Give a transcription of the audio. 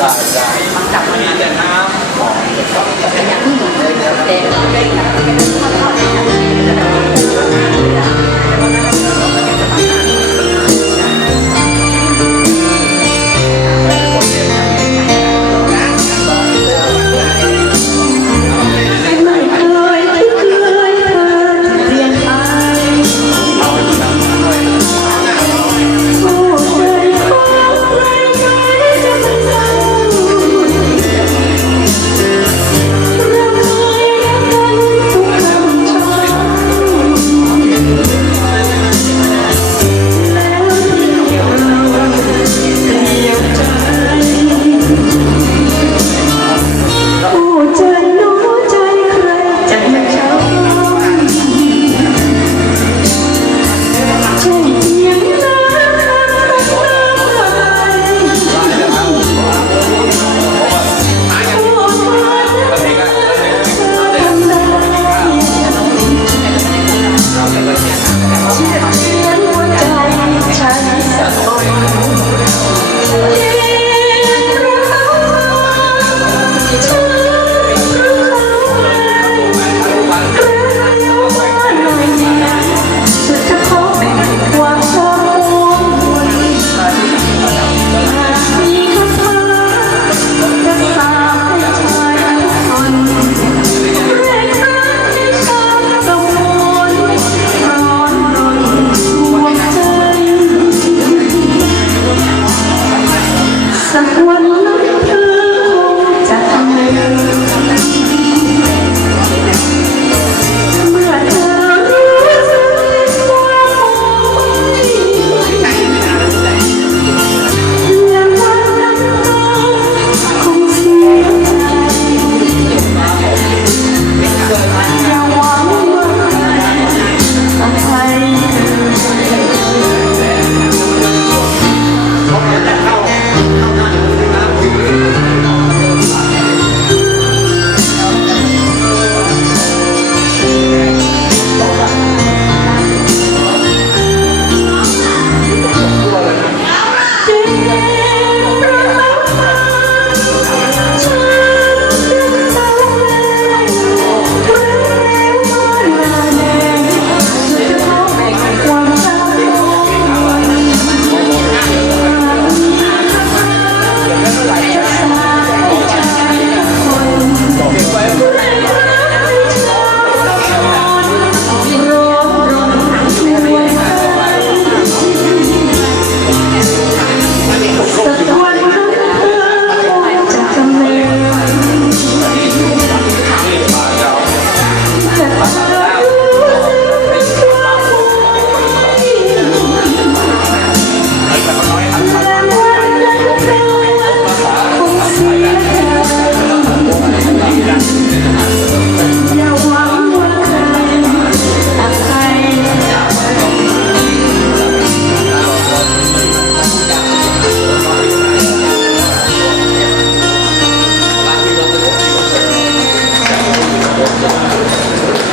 bằng trọng anh là nhắn